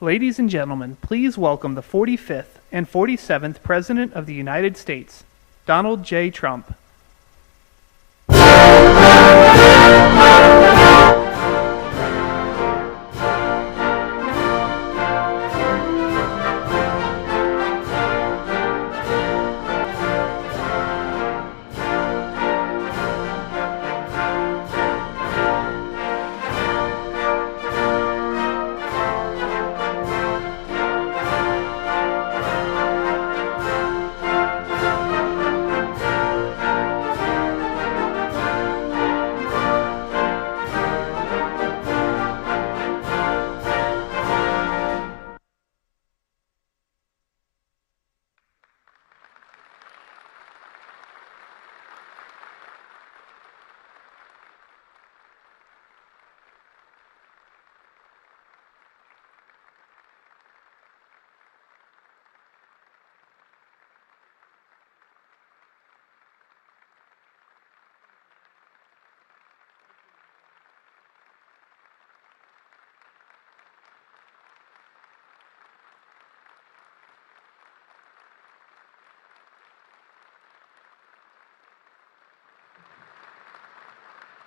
Ladies and gentlemen, please welcome the 45th and 47th President of the United States, Donald J. Trump.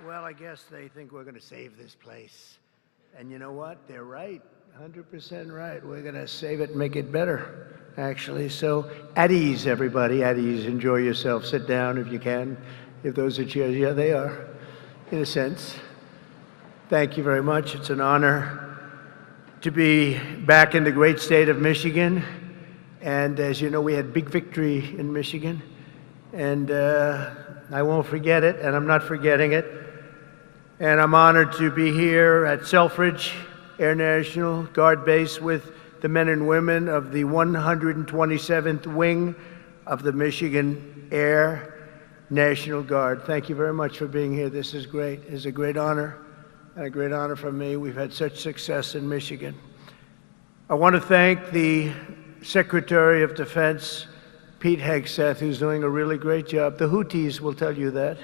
Well, I guess they think we're going to save this place. And you know what? They're right. 100% right. We're going to save it and make it better, actually. So at ease, everybody. At ease. Enjoy yourself. Sit down if you can. If those are chairs. Yeah, they are, in a sense. Thank you very much. It's an honor to be back in the great state of Michigan. And as you know, we had big victory in Michigan. And I won't forget it, and I'm not forgetting it. And I'm honored to be here at Selfridge Air National Guard Base with the men and women of the 127th Wing of the Michigan Air National Guard. Thank you very much for being here. This is great. It's a great honor, and a great honor for me. We've had such success in Michigan. I want to thank the Secretary of Defense, Pete Hegseth, who's doing a really great job. The Houthis will tell you that.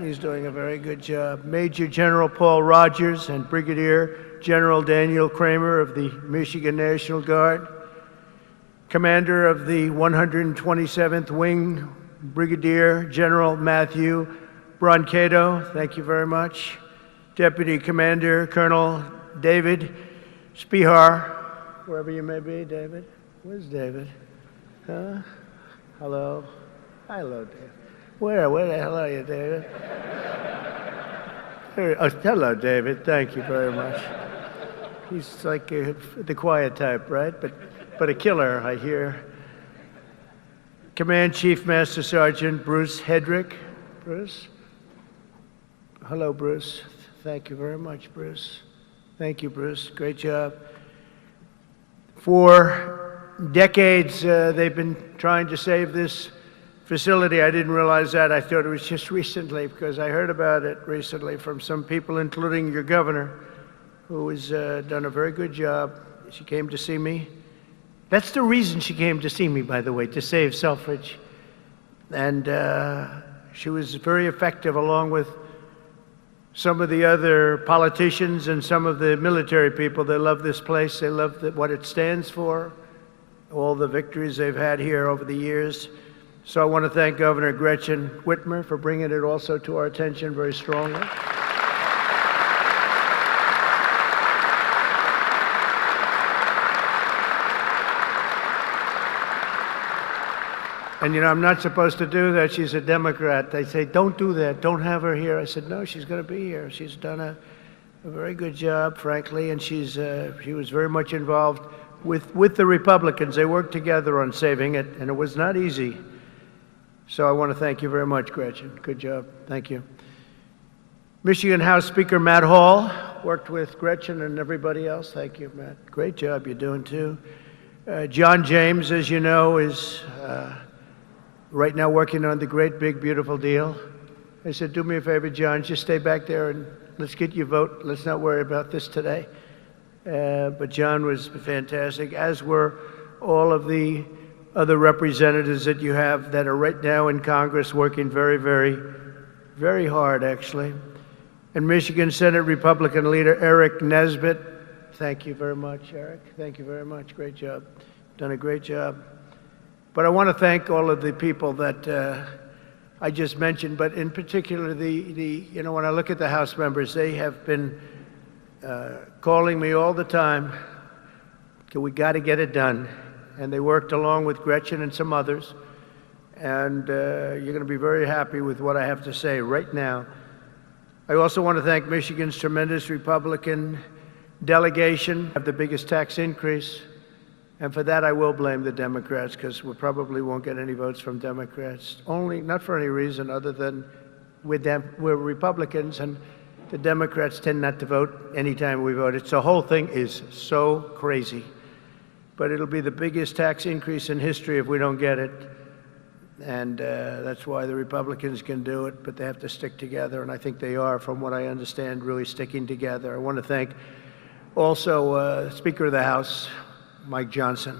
He's doing a very good job. Major General Paul Rogers and Brigadier General Daniel Kramer of the Michigan National Guard. Commander of the 127th Wing, Brigadier General Matthew Brancato, thank you very much. Deputy Commander Colonel David Spihar, wherever you may be, David. Where's David? Huh? Hello? Hello, David. Where the hell are you, David? Hello, David. Thank you very much. He's like the quiet type, right? But a killer, I hear. Command Chief Master Sergeant Bruce Hedrick. Bruce? Hello, Bruce. Thank you very much, Bruce. Thank you, Bruce. Great job. For decades, they've been trying to save this facility. I didn't realize that. I thought it was just recently, because I heard about it recently from some people, including your governor, who has done a very good job. She came to see me. That's the reason she came to see me, by the way, to save Selfridge. And she was very effective, along with some of the other politicians and some of the military people. They love this place. They love what it stands for, all the victories they've had here over the years. So I want to thank Governor Gretchen Whitmer for bringing it also to our attention very strongly. And you know, I'm not supposed to do that. She's a Democrat. They say, don't do that. Don't have her here. I said, no, she's going to be here. She's done a very good job, frankly, and she was very much involved with the Republicans. They worked together on saving it, and it was not easy. So I want to thank you very much, Gretchen. Good job. Thank you. Michigan House Speaker Matt Hall worked with Gretchen and everybody else. Thank you, Matt. Great job you're doing, too. John James, as you know, is right now working on the great, big, beautiful deal. I said, do me a favor, John, just stay back there and let's get your vote. Let's not worry about this today. But John was fantastic, as were all of the other representatives that you have that are right now in Congress working very, very, very hard, actually. And Michigan Senate Republican leader Eric Nesbitt, Thank you very much, Eric. Thank you very much. Great job. Done a great job. But I want to thank all of the people that I just mentioned, but in particular, when I look at the House members, they have been calling me all the time, we got to get it done. And they worked along with Gretchen and some others. And you're going to be very happy with what I have to say right now. I also want to thank Michigan's tremendous Republican delegation of the biggest tax increase. And for that, I will blame the Democrats, because we probably won't get any votes from Democrats. Not for any reason other than we're Republicans, and the Democrats tend not to vote anytime we vote. The whole thing is so crazy. But it'll be the biggest tax increase in history if we don't get it. And that's why the Republicans can do it, but they have to stick together. And I think they are, from what I understand, really sticking together. I want to thank also Speaker of the House, Mike Johnson,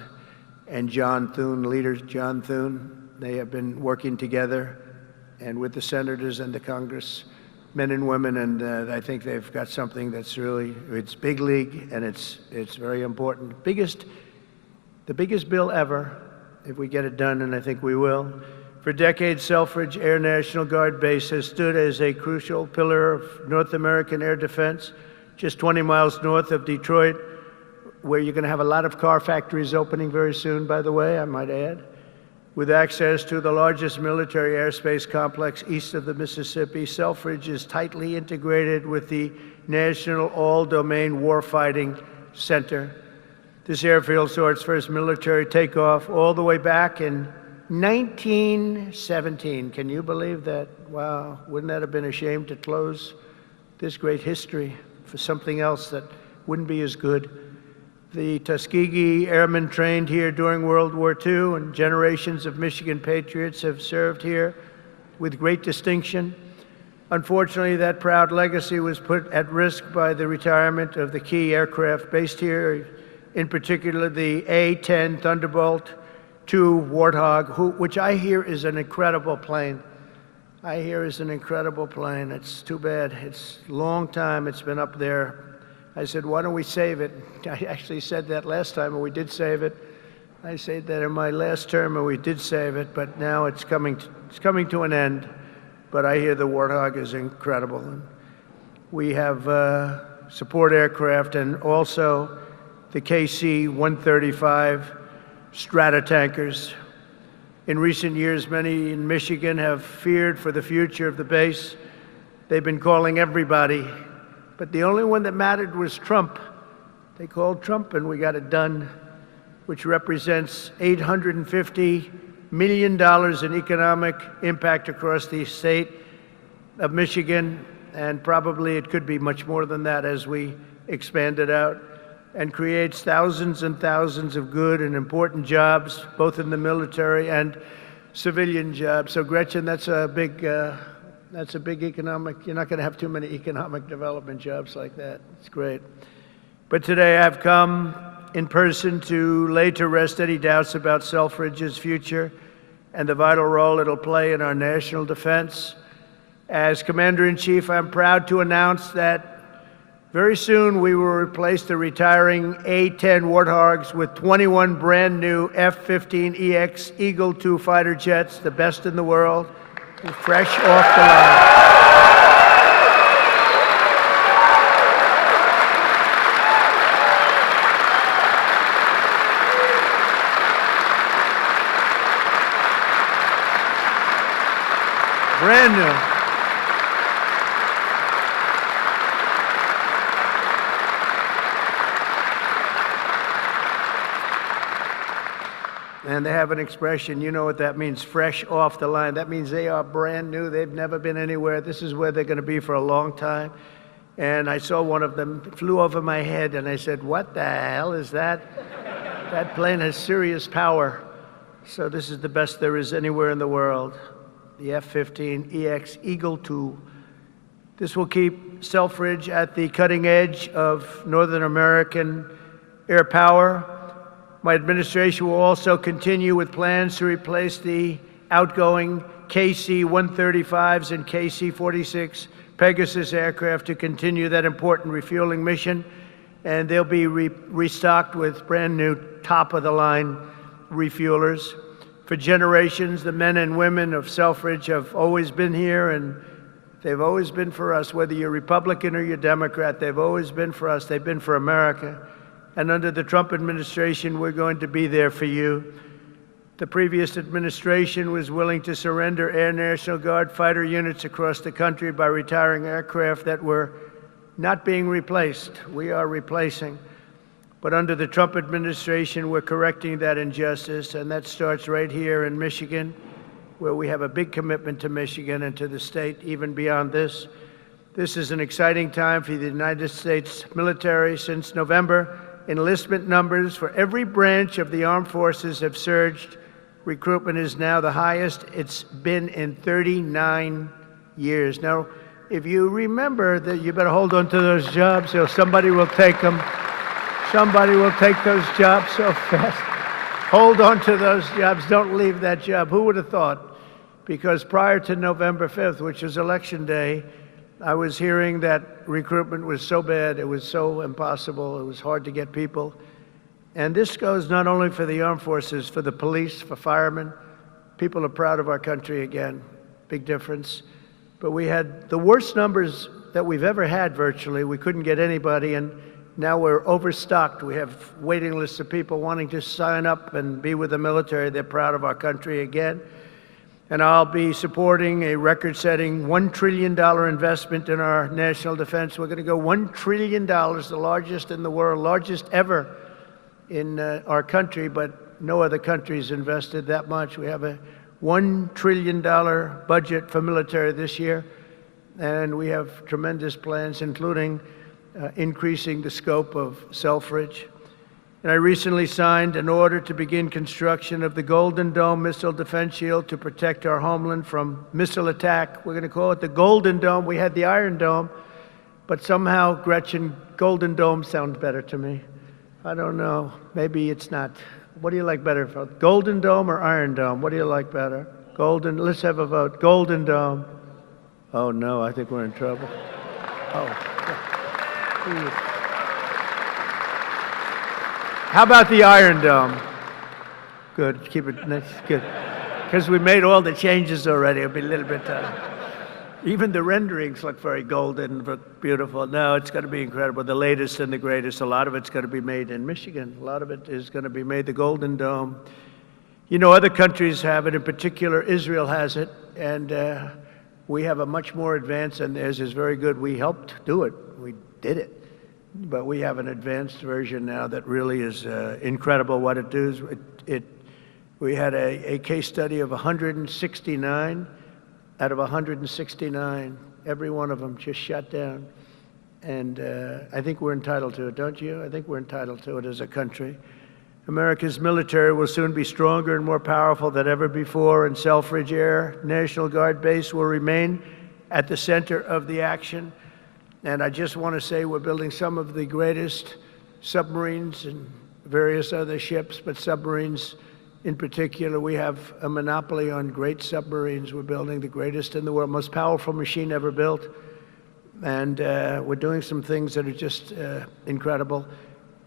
and John Thune, Leader John Thune. They have been working together and with the senators and the Congress, men and women, and I think they've got something that's really, it's big league, and it's very important. The biggest bill ever, if we get it done, and I think we will. For decades, Selfridge Air National Guard Base has stood as a crucial pillar of North American air defense, just 20 miles north of Detroit, where you're going to have a lot of car factories opening very soon, by the way, I might add, with access to the largest military airspace complex east of the Mississippi. Selfridge is tightly integrated with the National All-Domain Warfighting Center. This airfield saw its first military takeoff all the way back in 1917. Can you believe that? Wow, wouldn't that have been a shame to close this great history for something else that wouldn't be as good? The Tuskegee Airmen trained here during World War II, and generations of Michigan patriots have served here with great distinction. Unfortunately, that proud legacy was put at risk by the retirement of the key aircraft based here, in particular the A-10 Thunderbolt II Warthog, which I hear is an incredible plane. It's too bad. It's a long time it's been up there. I said, why don't we save it? I actually said that last time, and we did save it. I said that in my last term, and we did save it, but now it's coming to an end. But I hear the Warthog is incredible. And we have support aircraft and also the KC-135 Stratotankers. In recent years, many in Michigan have feared for the future of the base. They've been calling everybody, but the only one that mattered was Trump. They called Trump, and we got it done, which represents $850 million in economic impact across the state of Michigan, and probably it could be much more than that as we expand it out, and creates thousands and thousands of good and important jobs, both in the military and civilian jobs. So Gretchen, that's a big economic, you're not going to have too many economic development jobs like that. It's great. But today I've come in person to lay to rest any doubts about Selfridge's future and the vital role it'll play in our national defense. As Commander-in-Chief, I'm proud to announce that very soon we will replace the retiring A-10 Warthogs with 21 brand new F-15EX Eagle II fighter jets, the best in the world, fresh off the line. Brand new. And they have an expression, you know what that means, fresh off the line. That means they are brand new. They've never been anywhere. This is where they're going to be for a long time. And I saw one of them flew over my head, and I said, what the hell is that? That plane has serious power. So this is the best there is anywhere in the world, the F-15EX Eagle II. This will keep Selfridge at the cutting edge of Northern American air power. My administration will also continue with plans to replace the outgoing KC-135s and KC-46 Pegasus aircraft to continue that important refueling mission and they'll be restocked with brand new top-of-the-line refuelers. For generations, the men and women of Selfridge have always been here, and they've always been for us. Whether you're Republican or you're Democrat, they've always been for us. They've been for America. And under the Trump administration, we're going to be there for you. The previous administration was willing to surrender Air National Guard fighter units across the country by retiring aircraft that were not being replaced. We are replacing. But under the Trump administration, we're correcting that injustice, and that starts right here in Michigan, where we have a big commitment to Michigan and to the state, even beyond this. This is an exciting time for the United States military. Since November, enlistment numbers for every branch of the armed forces have surged. Recruitment is now the highest it's been in 39 years. Now, if you remember that, you better hold on to those jobs, or somebody will take them. Somebody will take those jobs so fast. Hold on to those jobs. Don't leave that job. Who would have thought? Because prior to November 5th, which is Election Day, I was hearing that recruitment was so bad, it was so impossible, it was hard to get people. And this goes not only for the armed forces, for the police, for firemen. People are proud of our country again. Big difference. But we had the worst numbers that we've ever had virtually. We couldn't get anybody, and now we're overstocked. We have waiting lists of people wanting to sign up and be with the military. They're proud of our country again. And I'll be supporting a record-setting $1 trillion investment in our national defense. We're going to go $1 trillion, the largest in the world, largest ever in our country, but no other country's invested that much. We have a $1 trillion budget for military this year, and we have tremendous plans, including increasing the scope of Selfridge. And I recently signed an order to begin construction of the Golden Dome missile defense shield to protect our homeland from missile attack. We're going to call it the Golden Dome. We had the Iron Dome, but somehow, Gretchen, Golden Dome sounds better to me. I don't know. Maybe it's not. What do you like better? Golden Dome or Iron Dome? What do you like better? Golden. Let's have a vote. Golden Dome. Oh, no. I think we're in trouble. Oh. How about the Iron Dome? Good. Keep it nice. Good. Because we made all the changes already. It'll be a little bit... even the renderings look very golden, but beautiful. No, it's going to be incredible. The latest and the greatest. A lot of it's going to be made in Michigan. A lot of it is going to be made the Golden Dome. You know, other countries have it. In particular, Israel has it. And we have a much more advanced, and theirs is very good. We helped do it. We did it. But we have an advanced version now that really is incredible what it does. We had a case study of 169. Out of 169, every one of them just shut down. And I think we're entitled to it, don't you? I think we're entitled to it as a country. America's military will soon be stronger and more powerful than ever before, and Selfridge Air National Guard Base will remain at the center of the action. And I just want to say we're building some of the greatest submarines and various other ships, but submarines in particular, we have a monopoly on great submarines. We're building the greatest in the world, most powerful machine ever built. And we're doing some things that are just incredible.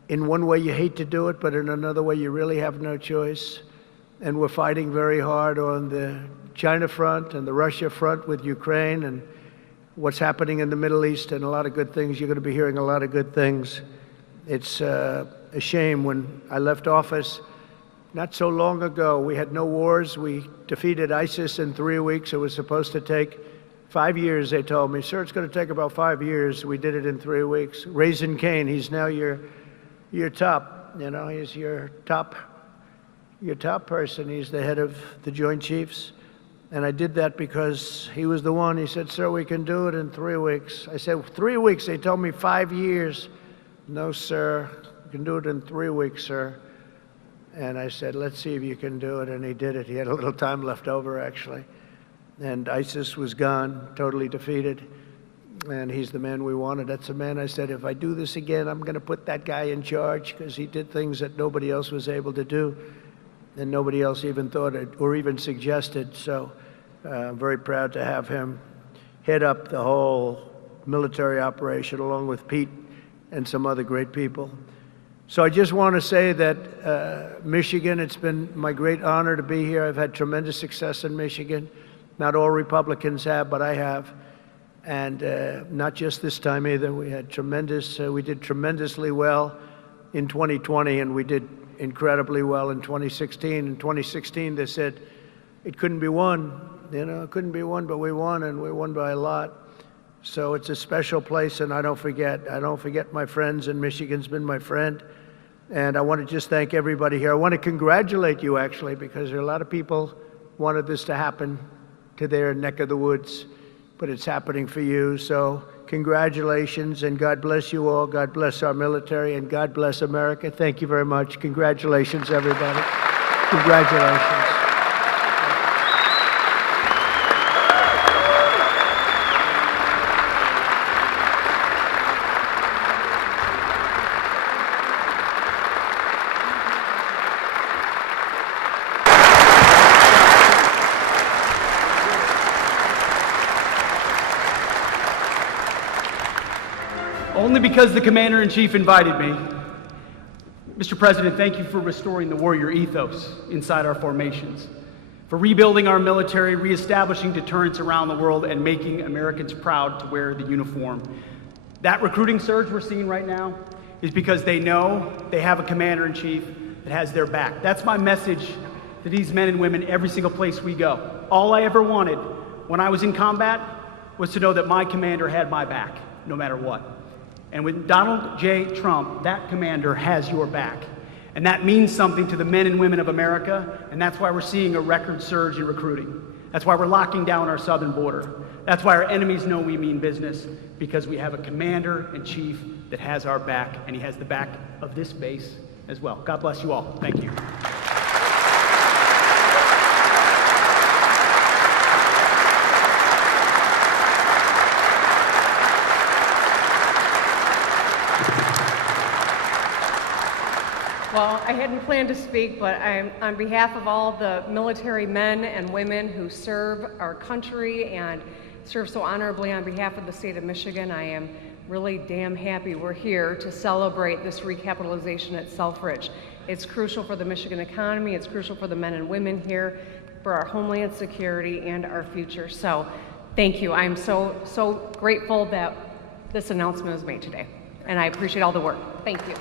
In one way, you hate to do it, but in another way, you really have no choice. And we're fighting very hard on the China front and the Russia front with Ukraine and what's happening in the Middle East, and a lot of good things. You're going to be hearing a lot of good things. It's a shame. When I left office, not so long ago, we had no wars. We defeated ISIS in 3 weeks. It was supposed to take 5 years, they told me. Sir, it's going to take about 5 years. We did it in 3 weeks. Raising Cain, he's now your top, you know, he's your top person. He's the head of the Joint Chiefs. And I did that because he was the one. He said, sir, we can do it in 3 weeks. I said, 3 weeks? They told me 5 years. No, sir, you can do it in 3 weeks, sir. And I said, let's see if you can do it. And he did it. He had a little time left over, actually. And ISIS was gone, totally defeated. And he's the man we wanted. That's the man I said, if I do this again, I'm going to put that guy in charge, because he did things that nobody else was able to do. And nobody else even thought it or even suggested. So I'm very proud to have him head up the whole military operation along with Pete and some other great people. So I just want to say that Michigan, it's been my great honor to be here. I've had tremendous success in Michigan. Not all Republicans have, but I have. And not just this time either. We did tremendously well in 2020, and we did incredibly well in 2016. In 2016, they said it couldn't be won. It couldn't be won, but we won, and we won by a lot. So it's a special place, and I don't forget my friends, and Michigan's been my friend. And I want to just thank everybody here. I want to congratulate you, actually, because there are a lot of people wanted this to happen to their neck of the woods, but it's happening for you. So congratulations, and God bless you all. God bless our military, and God bless America. Thank you very much. Congratulations, everybody. Congratulations. Only because the Commander-in-Chief invited me. Mr. President, thank you for restoring the warrior ethos inside our formations, for rebuilding our military, reestablishing deterrence around the world, and making Americans proud to wear the uniform. That recruiting surge we're seeing right now is because they know they have a Commander-in-Chief that has their back. That's my message to these men and women every single place we go. All I ever wanted when I was in combat was to know that my commander had my back, no matter what. And with Donald J. Trump, that commander has your back. And that means something to the men and women of America, and that's why we're seeing a record surge in recruiting. That's why we're locking down our southern border. That's why our enemies know we mean business, because we have a commander-in-chief that has our back, and he has the back of this base as well. God bless you all. Thank you. Well, I hadn't planned to speak, but I'm on behalf of all the military men and women who serve our country and serve so honorably on behalf of the state of Michigan. I am really damn happy we're here to celebrate this recapitalization at Selfridge. It's crucial for the Michigan economy, it's crucial for the men and women here, for our homeland security and our future. So thank you. I'm so grateful that this announcement was made today, and I appreciate all the work. Thank you.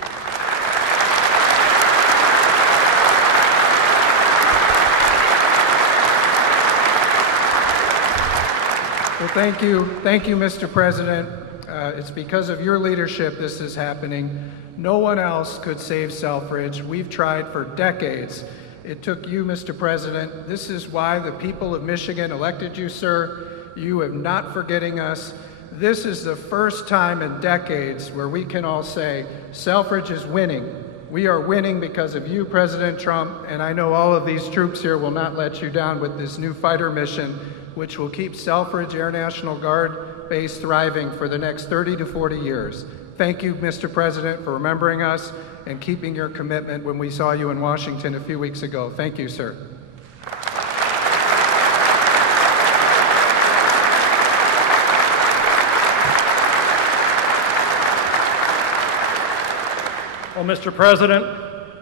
Well, thank you, Mr. President. It's because of your leadership this is happening. No one else could save Selfridge. We've tried for decades. It took you, Mr. President. This is why the people of Michigan elected you, sir. You have not forgetting us. This is the first time in decades where we can all say, Selfridge is winning. We are winning because of you, President Trump, and I know all of these troops here will not let you down with this new fighter mission, which will keep Selfridge Air National Guard base thriving for the next 30 to 40 years. Thank you, Mr. President, for remembering us and keeping your commitment when we saw you in Washington a few weeks ago. Thank you, sir. Well, Mr. President,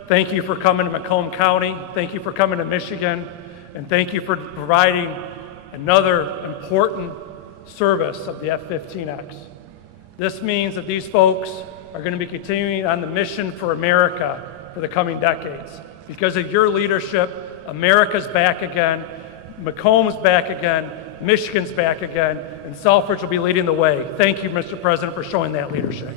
thank you for coming to Macomb County. Thank you for coming to Michigan. And thank you for providing another important service of the F-15X. This means that these folks are going to be continuing on the mission for America for the coming decades. Because of your leadership, America's back again, Macomb's back again, Michigan's back again, and Selfridge will be leading the way. Thank you, Mr. President, for showing that leadership.